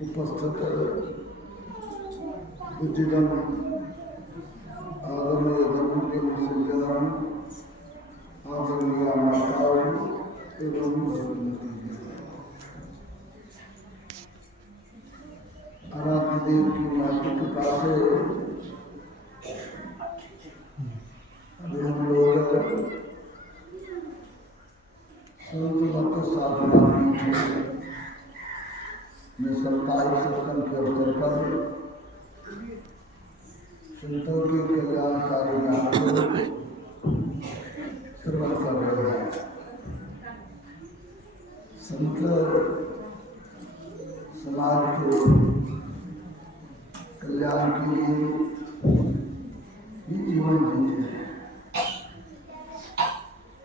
उपस्थित बुद्धिगण आदरणीय धर्मप्रिय मुसलमान आदरणीय माताओं एवं आराध्य देव की मातृ कृपा से अभी हम लोग संत साधना में साप्ताहिक सत्संग के अवसर पर संतों के कल्याणकारी नाम को श्रवण कर रहे हैं। संत समाज के कल्याण के लिए ही जीवन जीते हैं।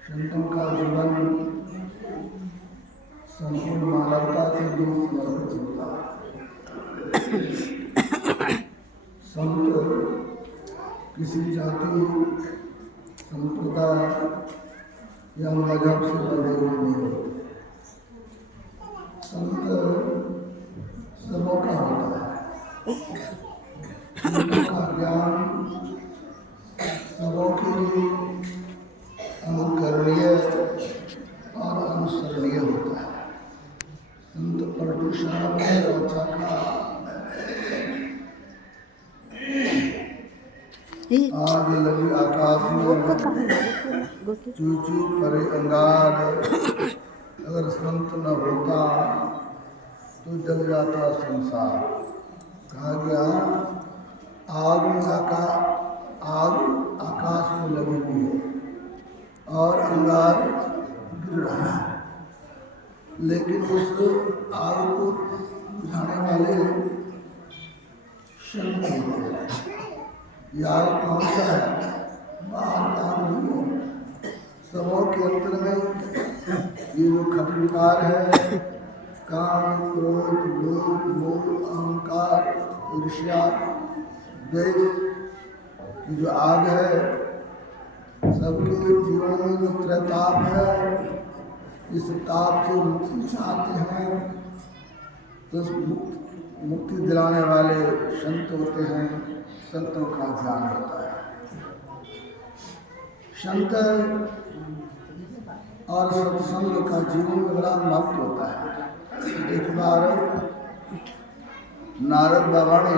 संतों का जीवन संपूर्ण मानवता के लिए समर्पित होता है। संत किसी जाति संप्रदाय या मजहब से बंधे हुए नहीं होते। संत सबों का होता है। संतों का ज्ञान सबों के लिए अनुकरणीय और अनुसरणीय होता है। संत प्रदूषण में रचा का आग लगी आकाश में चूचू परे अंगार। अगर संत न होता तो जल जाता संसार। कहा गया आग आकाश में लगी हुई है और अंगार गिर रहा है, लेकिन उस आग को बुझाने वाले संत हैं। यह आग कौन सा है? बाहर आग नहीं है, सबों के अंतर में ये जो खट विकार है, काम क्रोध लोभ मोह अहंकार ईर्ष्या द्वेष, ये जो आग है सबके जीवन में जो त्रैताप है, इस ताप से मुक्ति चाहते हैं तो मुक्ति दिलाने वाले संत होते हैं। संतों का ध्यान होता है। संत और सत्संग का जीवन में बड़ा महत्व होता है। एक बार नारद बाबा ने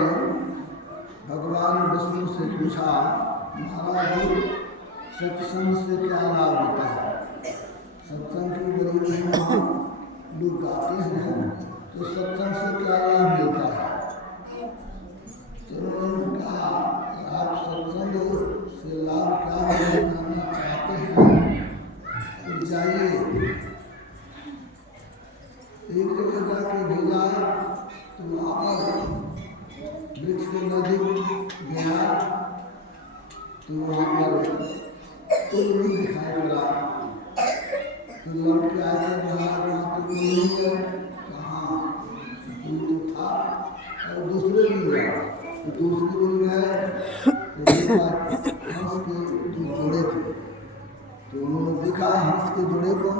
भगवान विष्णु से पूछा, महाराज सत्संग से क्या लाभ होता है? सत्संग की बड़ी महिमा लोग गाते हैं, तो सत्संग से क्या लाभ मिलता है? तो उन्होंने कहा आप सत्संग से लाभ क्या करना चाहते हैं तो जाइए। एक जगह जाके भेजा तो वहाँ पर वृक्ष के नजदीक गया तो वहाँ पर कोई नहीं दिखाई पड़ा। तो लौट के आके कहा तो नहीं है, कहाँ तो था। और दूसरे दिन गया तो दूसरे दिन गए तो देखा हंस के जो जोड़े थे, तो उन्होंने देखा हंस के जोड़े को।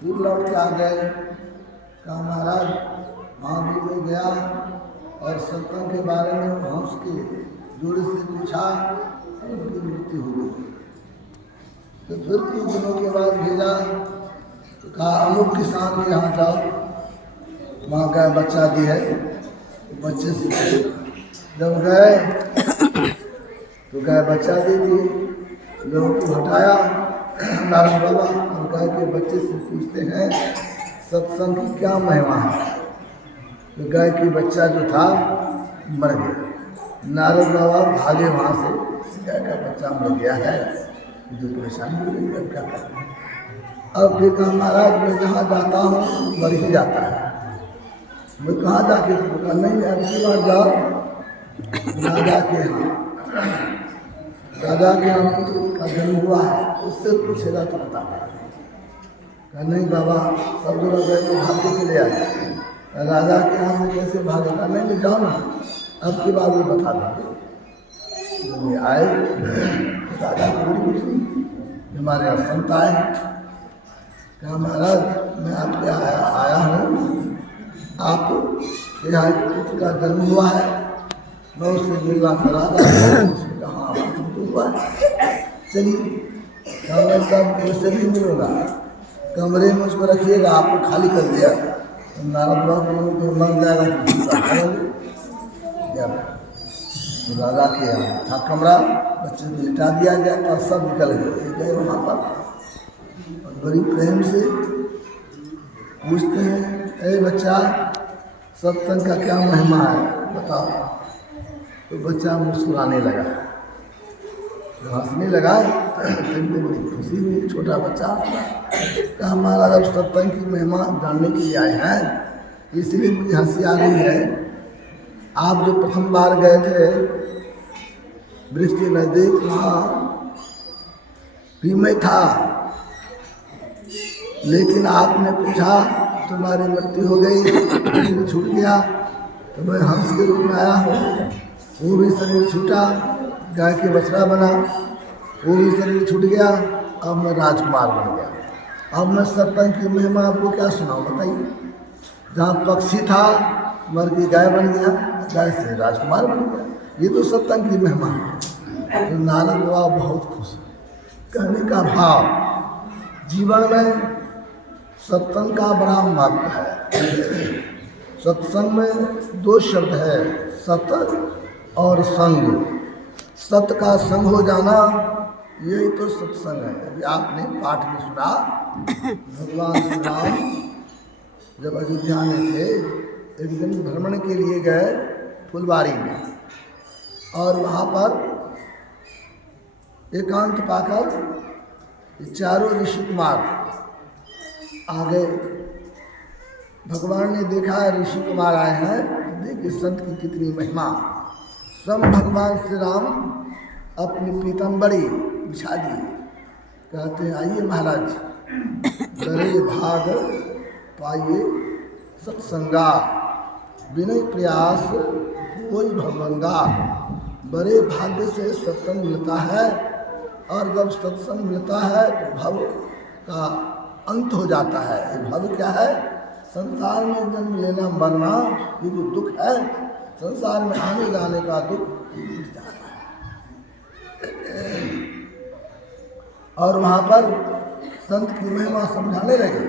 फिर लौट के आ गए, कहा महाराज वहाँ भी मैं गया और सत्संग के बारे में हंस के जोड़े से पूछा, उनकी मृत्यु हो गई। तो फिर कुछ दिनों के बाद भेजा तो कहा अमुक किसान के यहाँ जाओ, वहाँ गाय बच्चा दी है, बच्चे से जब गए तो गाय बच्चा दी थी। लोगों को हटाया नारायण बाबा और गाय के बच्चे से पूछते हैं सत्संग की क्या महिमा है? तो गाय की बच्चा जो था मर गया। नारद बाबा भागे वहाँ से, गाय का बच्चा मर गया है, जो परेशानी हो गई, अब क्या करें? अब फिर कहा महाराज मैं जहाँ जाता हूँ मर ही जाता है, मैं कहाँ जाके? नहीं अब की बार जाओ राजा के यहाँ। राजा के यहाँ पुत्र का जन्म हुआ है, उससे पूछेगा तो बता कहा नहीं बाबा सब जगह गए तो भाग के चले आए, राजा के यहाँ से कैसे भागेगा? नहीं जाओ ना, अब की बात ये बता देंगे। जब ये आए राजा को बड़ी खुशी, हमारे यहाँ संत आए, कहा महाराज मैं आपके आया हूँ, आप यहाँ पुत्र का जन्म हुआ है, मैं उससे मिलना करा था। हाँ हुआ चलिए तब उससे नहीं मिलूँगा, कमरे में उसको रखिएगा, आपको खाली कर दिया तो नारद बाबा को मर जाएगा। जब राजा के यहाँ था कमरा, बच्चे को लिटा दिया गया और सब निकल गए वहाँ पर और बड़ी प्रेम से पूछते हैं, अरे बच्चा सत्संग का क्या महिमा है बताओ। तो बच्चा मुस्कुराने लगा, हंसने लगा, तो बड़ी खुशी हुई। छोटा बच्चा कहा महाराज अब सत्संग की महिमा जानने के लिए आए हैं, इसलिए मुझे हंसी आ रही है। आप जो प्रथम बार गए थे वृक्ष के नजदीक, वहाँ भी मैं था, लेकिन आपने पूछा तुम्हारी मृत्यु हो गई, छूट गया, तो मैं हंस के रूप में आया हूँ। वो भी शरीर छूटा, गाय के बछड़ा बना, वो भी शरीर छूट गया, अब मैं राजकुमार बन गया। अब मैं सत्संग की महिमा आपको क्या सुनाऊँ बताइए। जहाँ पक्षी था मर के गाय बन गया, गाय से राजकुमार बन गया, ये तो सत्संग की महिमा है। तो नारद बाबा बहुत खुश, कहने का भाव जीवन में सत्संग का बड़ा महत्व है। सत्संग में दो शब्द है, सत और संग। सत का संग हो जाना यही तो सत्संग है। अभी आपने पाठ में सुना, भगवान श्री राम जब अयोध्या में थे, एक दिन भ्रमण के लिए गए फुलवारी में, और वहाँ पर एकांत पाकर चारों ऋषि कुमार आ गए। भगवान ने देखा ऋषि कुमार आए हैं, देखिए संत की कितनी महिमा। स्वयं भगवान श्री राम अपनी पीतम्बरी बिछा दी, कहते हैं आइए महाराज, बड़े भाग पाइए सत्संगा, विनय प्रयास कोई भवंगा। बड़े भाग्य से सत्संग मिलता है, और जब सत्संग मिलता है तो भव का अंत हो जाता है। ये भव क्या है? संसार में जन्म लेना मरना, ये जो दुख है, संसार में आने जाने का दुख मिट जाता है। और वहाँ पर संत की महिमा समझाने लगे,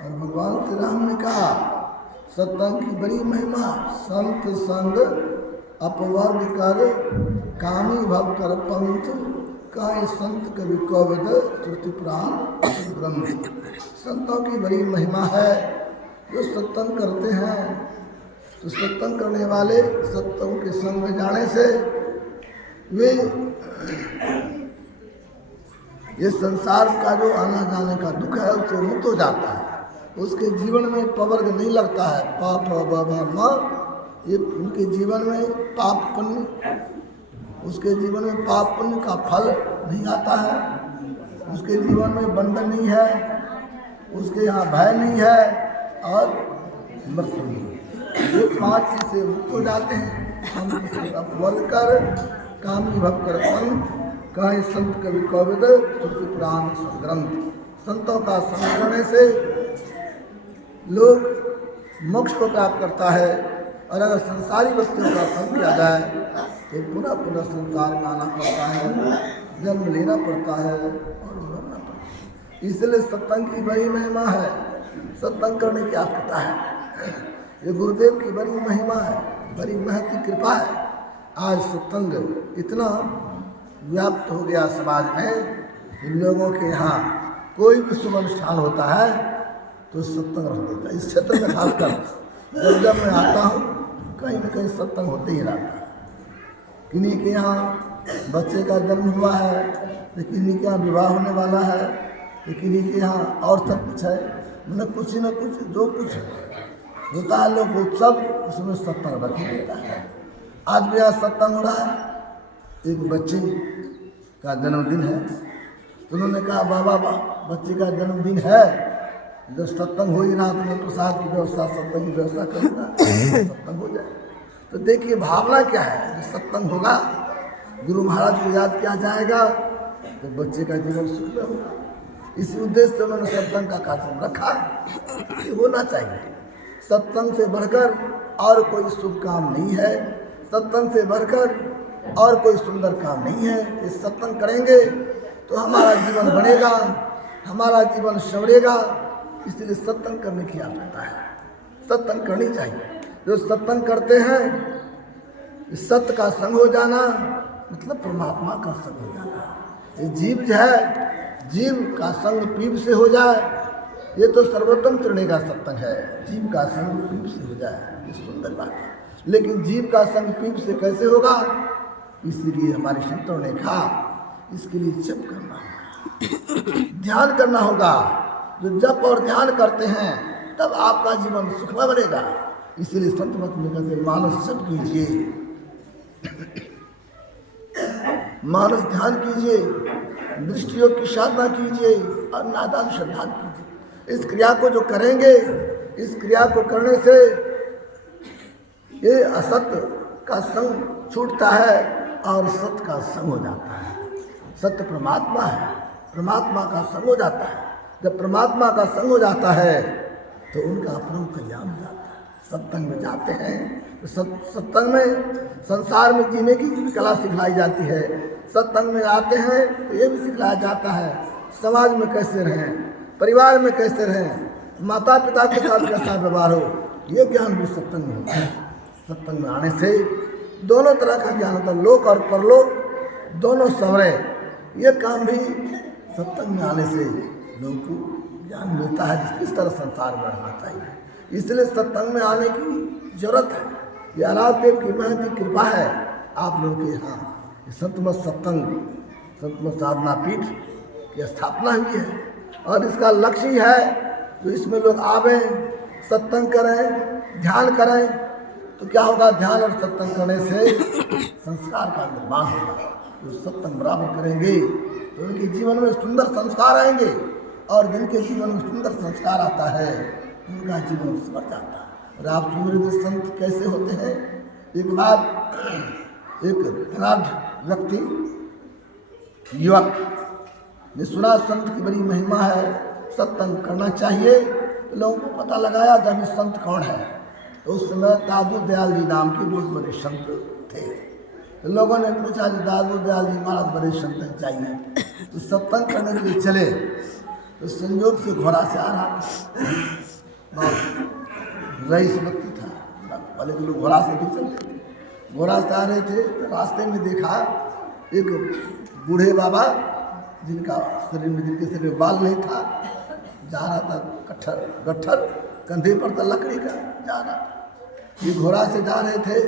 और भगवान श्री राम ने कहा सत्संग की बड़ी महिमा, संत संग अपवर्ग कर कामी भव कर पंथ, काय संत कवि कविद श्रुति प्राण ग्रंथ। संतों की बड़ी महिमा है, जो सत्संग करते हैं, तो सत्संग करने वाले सत्संग के संग में जाने से वे ये संसार का जो आना जाने का दुख है उससे मुक्त हो जाता है। उसके जीवन में पवर्ग नहीं लगता है, पाप बाबा, ये उनके जीवन में पाप पुण्य, उसके जीवन में पाप पुण्य का फल नहीं आता है, उसके जीवन में बंधन नहीं है, उसके यहाँ भय नहीं है, और मृत्यु नहीं है। ये पांच चीज से मुक्त हो जाते हैं। हम वर्ग कर कामी भव कर पंथ, कहीं संत कवि कविद श्रुति पुराण ग्रंथ। संतों का संग करने से लोग मोक्ष को प्राप्त करता है, और अगर संसारी व्यक्तियों का संग किया जाए तो पुनः पुनः संसार में आना पड़ता है, जन्म लेना पड़ता है और मरना पड़ता है। इसलिए सत्संग की बड़ी महिमा है, सत्संग करने की आवश्यकता है। ये गुरुदेव की बड़ी महिमा है, बड़ी महती कृपा है। आज सत्संग इतना व्याप्त हो गया समाज में, इन लोगों के यहाँ कोई भी शुभ अनुष्ठान होता है तो सत्संग रख देता है। इस क्षेत्र में खासकर जब मैं आता हूँ, कहीं न कहीं सत्संग होते ही रहता है। किन्हीं के यहाँ बच्चे का जन्म हुआ है, तो किन्हीं के यहाँ विवाह होने वाला है, तो किन्हीं के यहाँ और सब कुछ है, मतलब कुछ न कुछ जो कुछ होता है लोग उत्सव, उसमें सत्संग रख देता है। आज भी आज सत्संग हो रहा है, एक बच्चे का जन्मदिन है, तो उन्होंने कहा बाबा बच्चे का जन्मदिन है, जब सत्संग हो ही रहा तो मैं प्रसाद की व्यवस्था सत्संग की व्यवस्था करूँगा, सत्संग हो जाए। तो देखिए भावना क्या है, जब सत्संग होगा गुरु महाराज को याद किया जाएगा तो बच्चे का जीवन सुख में होगा। इसी उद्देश्य से उन्होंने सत्संग का कार्यक्रम रखा। ये होना चाहिए। सत्संग से बढ़कर और कोई शुभ काम नहीं है, सत्संग से बढ़कर और कोई सुंदर काम नहीं है। इस सत्संग करेंगे तो हमारा जीवन बढ़ेगा, हमारा जीवन संवरेगा। इसलिए सत्संग करने की आवश्यकता है, सत्संग करनी चाहिए। जो सत्संग करते हैं, सत्य का संग हो जाना मतलब परमात्मा का संग हो जाना। ये जीव जो है, जीव का संग पीप से हो जाए, ये तो सर्वोत्तम तृणे का सत्संग है। जीव का संग पीप से हो जाए, ये सुंदर बात है। लेकिन जीव का संग पीप से कैसे होगा? इसीलिए हमारे संतों ने कहा इसके लिए जप करना होगा, ध्यान करना होगा। जो जप और ध्यान करते हैं तब आपका जीवन सुखमय बनेगा। इसीलिए संत मत में कहते मानस जप कीजिए, मानस ध्यान कीजिए, दृष्टियोग की साधना कीजिए और नादान श्रद्धा कीजिए। इस क्रिया को जो करेंगे, इस क्रिया को करने से ये असत्य का संग छूटता है और सत्य का संग हो जाता है। सत्य परमात्मा है, परमात्मा का संग हो जाता है। जब परमात्मा का संग हो जाता है तो उनका परम कल्याण हो जाता है। सत्संग में जाते हैं तो सत्संग में संसार में जीने की कला सिखलाई जाती है। सत्संग में आते हैं तो ये भी सिखलाया जाता है समाज में कैसे रहें, परिवार में कैसे रहें, माता पिता के साथ कैसा व्यवहार हो, ये ज्ञान भी सत्संग में होता है। सत्संग में आने से दोनों तरह का ज्ञान होता है, लोक और परलोक दोनों संवरे। ये काम भी सत्संग में आने से लोगों को ज्ञान मिलता है किस तरह संसार में रहना चाहिए। इसलिए सत्संग में आने की जरूरत है। ये आराधदेव की महती की कृपा है आप लोगों के यहाँ संतमत सत्संग, संतमत साधना पीठ की स्थापना हुई है और इसका लक्ष्य ही है तो इसमें लोग आवें, सत्संग करें, ध्यान करें। तो क्या होगा? ध्यान और सत्संग करने से संस्कार का निर्माण होगा। तो सत्संग बराबर करेंगे तो उनके जीवन में सुंदर संस्कार आएंगे और जिनके जीवन में सुंदर संस्कार आता है उनका जीवन संवर जाता है। और आप सुन संत कैसे होते हैं? एक बार एक धनाढ़ व्यक्ति युवक ने सुना संत की बड़ी महिमा है, सत्संग करना चाहिए। तो लोगों को पता लगाया जब इस संत कौन है, तो उस समय दादू दयाल जी नाम के बहुत बड़े संत थे। तो लोगों ने पूछा कि दादू दयाल जी महाराज बड़े संत चाहिए, तो सत्संग करने के लिए चले। तो संयोग से घोड़ा से आ रहा रईस व्यक्ति था, पहले तो लोग घोड़ा से भी चलते थे। घोड़ा से आ रहे थे तो रास्ते में देखा एक बूढ़े बाबा जिनका शरीर में, जिनके शरीर में बाल नहीं था, जा रहा था गट्ठर कंधे पर था लकड़ी का जा रहा था। ये घोड़ा से जा रहे थे,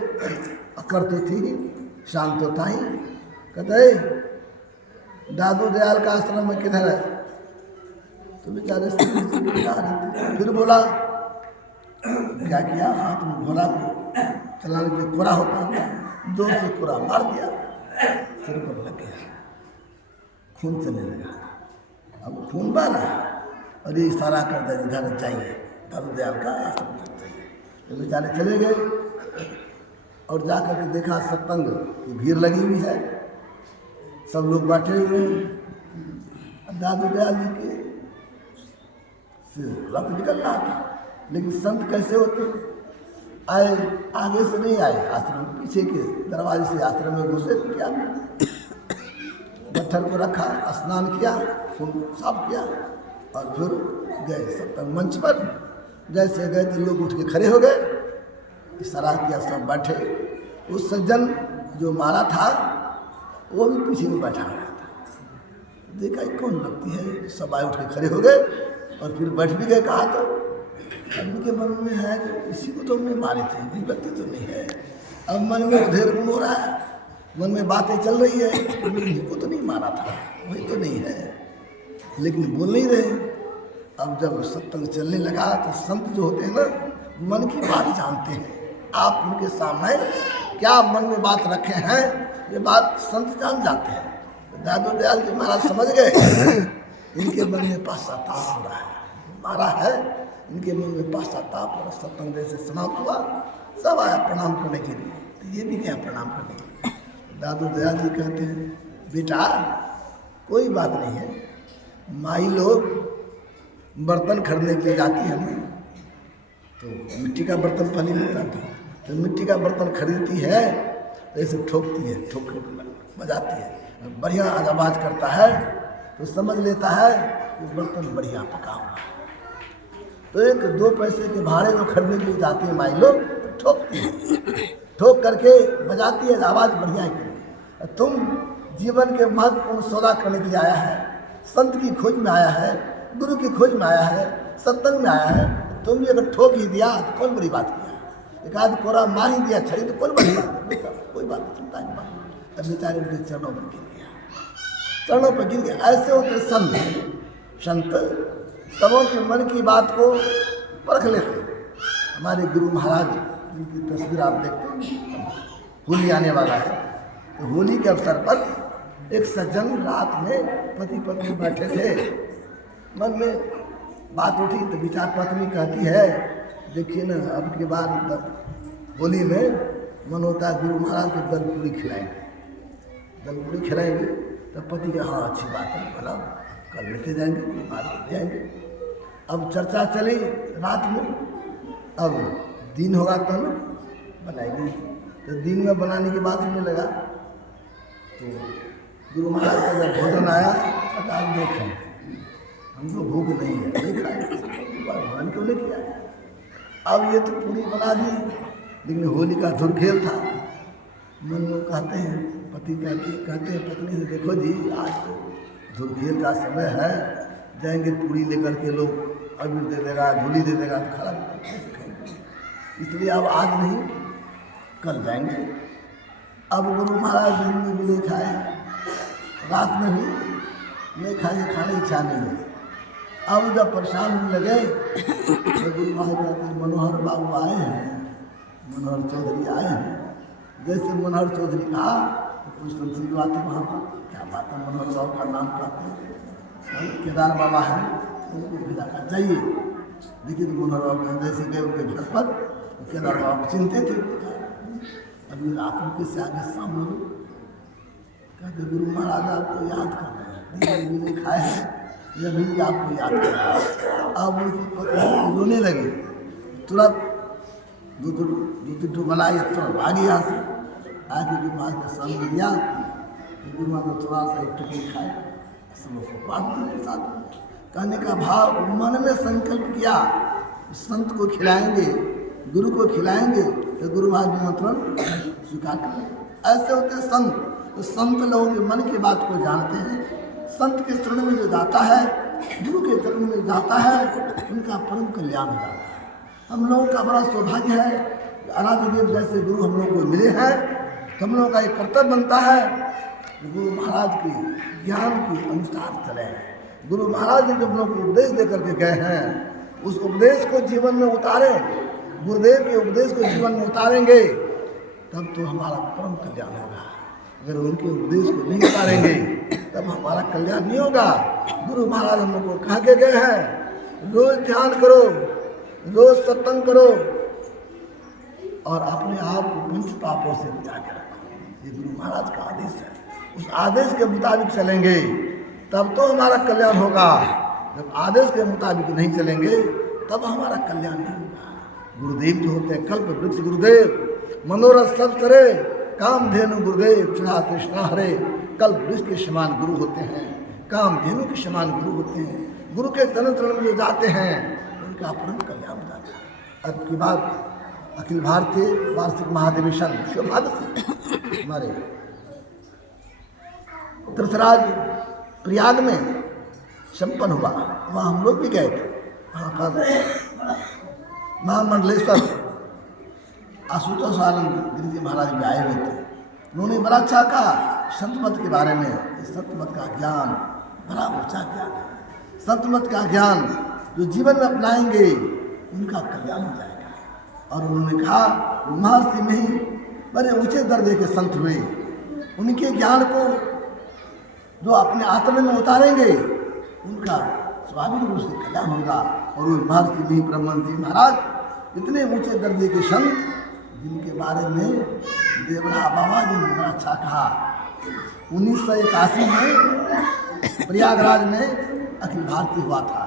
अकड़ तो थी, शांत तो था ही। कहते दादू दयाल का आश्रम में किधर है? तो बेचारे जा रहे थे। फिर बोला क्या किया, हाथ में घोड़ा को चलाने के लिए कोरा होता है, जोर से कोरा मार दिया, सिर पर लग गया, खून चलने लगा। अब खून बह रहा है और ये इशारा कर दे इधर चाहिए, दादू दयाल का आश्रम चाहिए। तो बेचारे चले गए और जा कर के देखा सत्संग की भीड़ लगी हुई है, सब लोग बैठे हुए हैं। दादू दयाल जी के रक्त निकल रहा था, लेकिन संत कैसे होते आए? आगे से नहीं आए, आश्रम पीछे के दरवाजे से आश्रम में घुसे। क्या गट्ठर को रखा, स्नान किया, खून साफ किया और फिर गए सत्संग मंच पर। जैसे गए तो लोग उठ के खड़े हो गए, इशारा किया, सब बैठे। उस सज्जन जो मारा था वो भी पीछे में बैठा हुआ था। देखा कौन व्यक्ति है, सब आए उठ के खड़े हो गए और फिर बैठ भी गए। कहा तो उनके मन में है कि इसी को तो हमने मारे थे, ये व्यक्ति तो नहीं है। अब मन में ढेर गुण हो रहा है, मन में बातें चल रही है, इनको तो नहीं मारा था, वही तो नहीं है, लेकिन बोल नहीं रहे। अब जब सत्संग चलने लगा तो संत जो होते हैं ना, मन की बात जानते हैं। आप उनके सामने क्या मन में बात रखे हैं ये बात संत जान जाते हैं। तो दादू दयाल जी महाराज समझ गए इनके मन में पश्चाताप हो रहा है, मारा है, इनके मन में पश्चाताप और सत्संग जैसे समाप्त हुआ, सब आया प्रणाम करने के लिए। तो ये भी क्या प्रणाम करने के लिए। दादू दयाल जी कहते हैं बेटा कोई बात नहीं है, माई लोग बर्तन खरीदने के लिए जाती है ना, तो मिट्टी का बर्तन पहले मिलता था, तो मिट्टी का बर्तन खरीदती है तो ऐसे ठोकती है, ठोक बजाती है, बढ़िया आवाज़ करता है तो समझ लेता है कि बर्तन बढ़िया पका हुआ है। तो एक 2 पैसे के भाड़े को खरीदने के लिए जाती है माई लोग, तो ठोकती है, ठोक करके बजाती है, आवाज़ बढ़िया है। तुम जीवन के महत्वपूर्ण सौदा करने के लिए आया है, संत की खोज में आया है, गुरु की खोज में आया है, सत्संग में आया है, तुम भी अगर ठोक ही दिया तो कौन बड़ी बात किया, एक आध कोरा मार ही दिया छड़ी तो कौन बड़ी बात, कोई बात नहीं, चिंता नहीं बात। अब बेचारे उनके चरणों पर गिर गया, चरणों पर गिर गया। ऐसे होते संत सबों के मन की बात को परख लेते। हमारे गुरु महाराज जिनकी तस्वीर आप देखते हैं, होली आने वाला है, तो होली के अवसर पर एक सज्जन रात में पति पत्नी बैठे थे, मन में बात उठी तो विचार पत्नी कहती है देखिए ना अब के बाद होली में मन होता है गुरु महाराज को दल पूरी खिलाएंगे, दल पूरी खिलाएंगे। तो पति के हाँ अच्छी बात है, बोला कल लेके जाएंगे, कोई बात ले जाएंगे। अब चर्चा चली रात में, अब दिन होगा तो बनाएंगे। तो दिन में बनाने की बात होने लगा, तो गुरु महाराज का जब भोजन आया तो आज देखें हमको भूख नहीं है, नहीं खाए, भोजन क्यों नहीं किया। अब ये तो पूरी बना दी, लेकिन होली का धुरखेल था। मन में कहते हैं पति कहते हैं पत्नी से देखो जी आज तो धुरखेल का समय है, जाएंगे पूरी लेकर के लोग अबीर दे देगा, धूली दे देगा तो खराब कैसे खाएंगे, इसलिए अब आज नहीं कल जाएंगे। अब गुरु महाराज दिन में भी नहीं खाए, रात में भी नहीं खाए, खाने की इच्छा नहीं है। अब जब परेशान होने लगे तो गुरु महाराज मनोहर बाबू आए हैं, मनोहर चौधरी आए हैं। जैसे मनोहर चौधरी कहा तो कुछ संस्कृत बात है वहाँ पर, क्या बात है मनोहर बाबू का नाम कहते हैं, केदार बाबा हैं, उनको भेजा कर जाइए। देखिए तो मनोहर बाबू जैसे गए उनके घर पर, केदार बाबा चिंते थे, अभी रात में किससे आगे सामने कहते गुरु महाराज आपको याद कर रहे हैं, भी नहीं खाए हैं, अभी भी आपको याद कर रहे हैं। अब उनकी पत्नी रोने लगी, तुरंत दूध बनाई, तुरंत भागी यहाँ से आगे गुरु महाराज के सामने दिया, गुरु महाराज ने थोड़ा सा एक टुकड़ी खाए, सबको बांट दिया प्रसाद। कहने का भाव मन में संकल्प किया संत को खिलाएंगे, गुरु को खिलाएंगे, तो गुरु महाराज निमंत्रण स्वीकार करें। ऐसे होते संत, तो संत लोगों के मन की बात को जानते हैं। संत के चरण में जो जाता है, गुरु के चरण में जाता है, उनका परम कल्याण हो जाता है। हम लोगों का बड़ा सौभाग्य है, आराध्य देव जैसे गुरु हम लोगों को मिले हैं, तो हम लोगों का एक कर्तव्य बनता है गुरु महाराज के ज्ञान के अनुसार चले। गुरु महाराज ने जो हम लोग को उपदेश दे करके गए हैं, उस उपदेश को जीवन में उतारें, गुरुदेव के उपदेश को जीवन में उतारेंगे, तब तो हमारा परम कल्याण होगा। अगर उनके उपदेश को नहीं उतारेंगे तब हमारा कल्याण नहीं होगा। गुरु महाराज हम लोग को कहा के गए हैं रोज ध्यान करो, रोज सत्संग करो और अपने आप को पंच पापों से बचा के रखो। ये गुरु महाराज का आदेश है, उस आदेश के मुताबिक चलेंगे तब तो हमारा कल्याण होगा। जब आदेश के मुताबिक नहीं चलेंगे तब हमारा कल्याण नहीं होगा। गुरुदेव जो होते हैं कल्प वृक्ष गुरुदेव, मनोरथ सब करे, कामधेनु गुरुदेव चुना कृष्णा हरे। कल्प वृक्ष के समान गुरु होते हैं, कामधेनु के समान गुरु होते हैं। गुरु के चरण में जो जाते हैं उनका परम कल्याण हो जाता है। अब की बात अखिल भारतीय वार्षिक महाधिवेशन सौभाग्य से हमारे तीर्थराज प्रयाग में संपन्न हुआ, वहाँ हम लोग भी गए थे। वहाँ पर महामंडलेश्वर आशुतोष आनंद गिरी जी महाराज भी आए हुए थे। उन्होंने बड़ा अच्छा कहा संत मत के बारे में। संत मत का ज्ञान बड़ा ऊंचा ज्ञान है। संत मत का ज्ञान जो जीवन में अपनाएंगे उनका कल्याण हो जाएगा। और उन्होंने कहा महर्षि में ही बड़े ऊंचे दर्जे के संत हुए, उनके ज्ञान को जो अपने आत्मा में उतारेंगे उनका स्वाभाविक रूप से कल्याण होगा। और वो महर्षि में ब्रह्मन जी महाराज इतने ऊंचे दर्जे के संत जिनके बारे में देवरा बाबा जी ने बड़ा अच्छा कहा। 1981 में प्रयागराज में अखिल भारतीय हुआ था,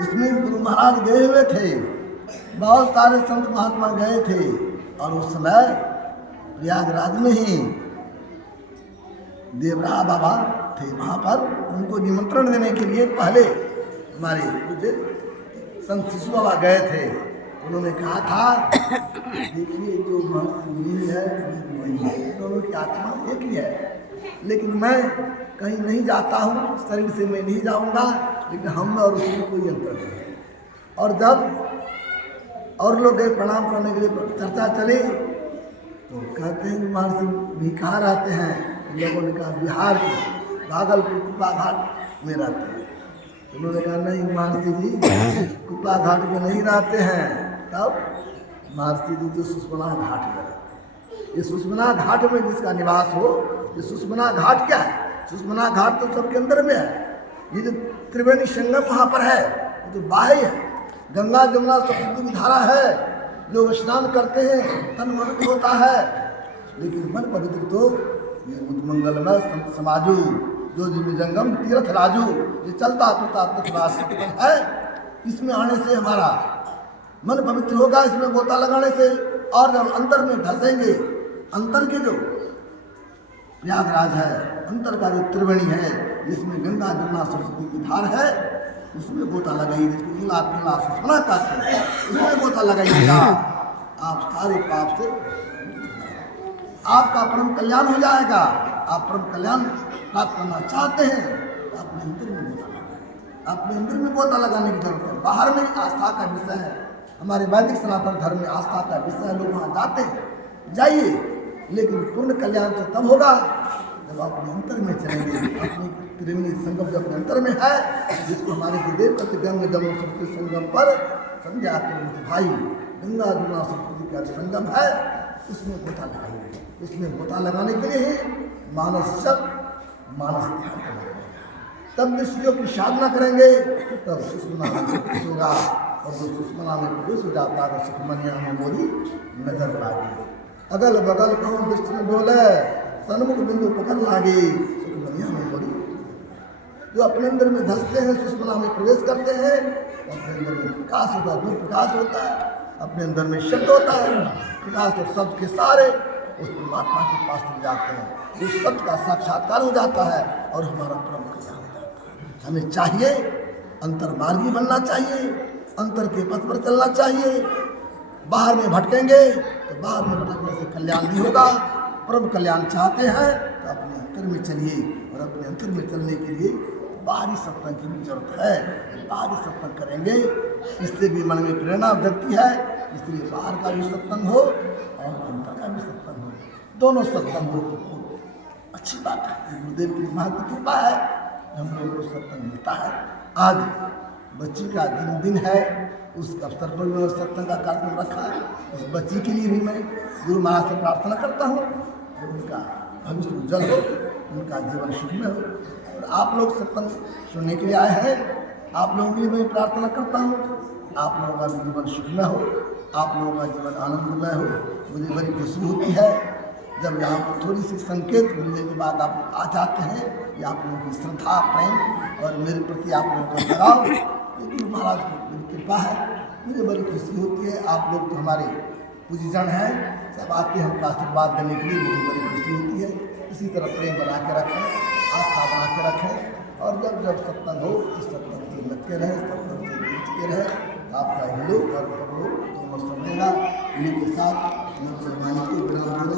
उसमें गुरु महाराज गए हुए थे, बहुत सारे संत महात्मा गए थे। और उस समय प्रयागराज में ही देवरा बाबा थे, वहाँ पर उनको निमंत्रण देने के लिए पहले हमारे पूज्य संत शिशु बाबा गए थे। उन्होंने कहा था देखिए जो महर्षि है वही है, दोनों की आत्मा एक ही है, लेकिन मैं कहीं नहीं जाता हूँ, शरीर से मैं नहीं जाऊँगा, लेकिन हम और उसमें कोई अंतर नहीं है। और जब और लोग गए प्रणाम करने के लिए, चर्चा चली तो कहते हैं महर्षि भी कहाँ रहते हैं? लोगों ने कहा बिहार के भागलपुर कुप्पा घाट में रहते हैं। उन्होंने कहा नहीं महर्षि जी कुप्पा घाट में नहीं रहते हैं। तब महर्षि जी तो सुषमना घाट में रहते हैं। ये सुषमना घाट में जिसका निवास हो, ये सुषमना घाट क्या है? सुषमना घाट तो सबके अंदर में है। ये जो त्रिवेणी संगम वहाँ पर है, ये तो बाह्य है, गंगा जमुना सरस्वती की धारा है, लोग स्नान करते हैं, तन पवित्र होता है। लेकिन मन पवित्र तो ये मंगलमय संत समाजू जो जिम्मे जंगम तीर्थ राजू, ये चलता फिरता तीर्थ है, इसमें आने से हमारा मन पवित्र होगा, इसमें गोता लगाने से। और जब अंतर में धसेंगे, अंतर के जो प्रयागराज है, अंतर का जो त्रिवेणी है जिसमें गंगा जमुना सरस्वती की धार है, उसमें गोता लगाइए, सुषमना का उसमें गोता लगाइएगा, आप सारे पाप से आपका परम कल्याण हो जाएगा। आप परम कल्याण प्राप्त करना चाहते हैं तो अपने अंदर में गोता लगाएं। अपने अंदर में गोता लगाने की जरूरत है। बाहर में आस्था का विषय है, हमारे वैदिक सनातन धर्म में आस्था का विषय है, लोग वहाँ जाते हैं, जाइए, लेकिन पूर्ण कल्याण तो तब होगा जब आप अपने अंतर में चलेंगे। अपने त्रिवेणी संगम जो अपने अंतर में है, जिसको हमारे गुरुदेव कहते गंगा जमुना सरस्वती संगम पर संध्या के भाई गंगा जमुना सरस्वती का संगम है, उसमें गोता लगाइए। उसमें गोता लगाने के लिए मानस जप, मानस ध्यान करना पड़ेगा। तब ऋषियों की साधना करेंगे, तब सुषमना में प्रवेश होगा। और जो सुषमना में प्रवेश हो जाता है तो सुखमनिया में बोली नजर लागे, अगल बगल कहूँ दृष्टि में डोले, सन्मुख बिंदु पकड़ लागे, सुखमनिया में बोली। जो अपने अंदर में धसते हैं, सुषमना में प्रवेश करते हैं, अपने अंदर में प्रकाश होता है, प्रकाश होता है, अपने अंदर में शब्द होता है, प्रकाश और शब्द के सारे उस परमात्मा के पास चले जाते हैं, उस शब्द का साक्षात्कार हो जाता है और हमारा परम कल्याण हो जाता है। हमें चाहिए अंतर्मार्गी बनना चाहिए, अंतर के पथ पर चलना चाहिए। बाहर में भटकेंगे तो बाहर में भटकने से कल्याण नहीं होगा। परम कल्याण चाहते हैं तो अपने अंतर में चलिए, और अपने अंतर में चलने के लिए बाहरी सत्संग की भी जरूरत है। बाहरी सत्संग करेंगे, इससे भी मन में प्रेरणा जगती है, इसलिए बाहर का भी सत्संग हो और अंतर का भी सत्संग हो, दोनों सत्संग हो तो बहुत अच्छी बात है। गुरुदेव की महत्व कृपा है, हम लोगों को सत्संग मिलता है। आज बच्ची का जन्मदिन है, उस अवसर पर मैंने सत्संग का कार्यक्रम रखा है। उस बच्ची के लिए भी मैं गुरु महाराज से प्रार्थना करता हूँ कि उनका भविष्य उज्जवल हो, उनका जीवन सुख में हो। और आप लोग सत्संग सुनने के लिए आए हैं, आप लोगों के लिए मैं प्रार्थना करता हूँ, आप लोगों का जीवन सुख में हो, आप लोगों का जीवन आनंदमय हो। मुझे बड़ी खुशी होती है जब यहाँ पर थोड़ी सी संकेत मिलने के बाद आप आ जाते हैं कि आप लोगों की श्रद्धा, प्रेम और मेरे प्रति आप लोगों का लगाव, गुरु महाराज की बड़ी कृपा है। मुझे बड़ी खुशी होती है। आप लोग तो हमारे पूज्यजन हैं, सब आते हैं हमको आशीर्वाद देने के लिए, मुझे बड़ी खुशी होती है। इसी तरह प्रेम बना के रखें, आस्था बना के रखें, और जब जब सत्संग हो इस सत्संग से लगते रहे, सत्संग से जुड़ते रहे, आपका हिंदू और दोनों समझेगा। इन्हीं के साथ मैं को विराम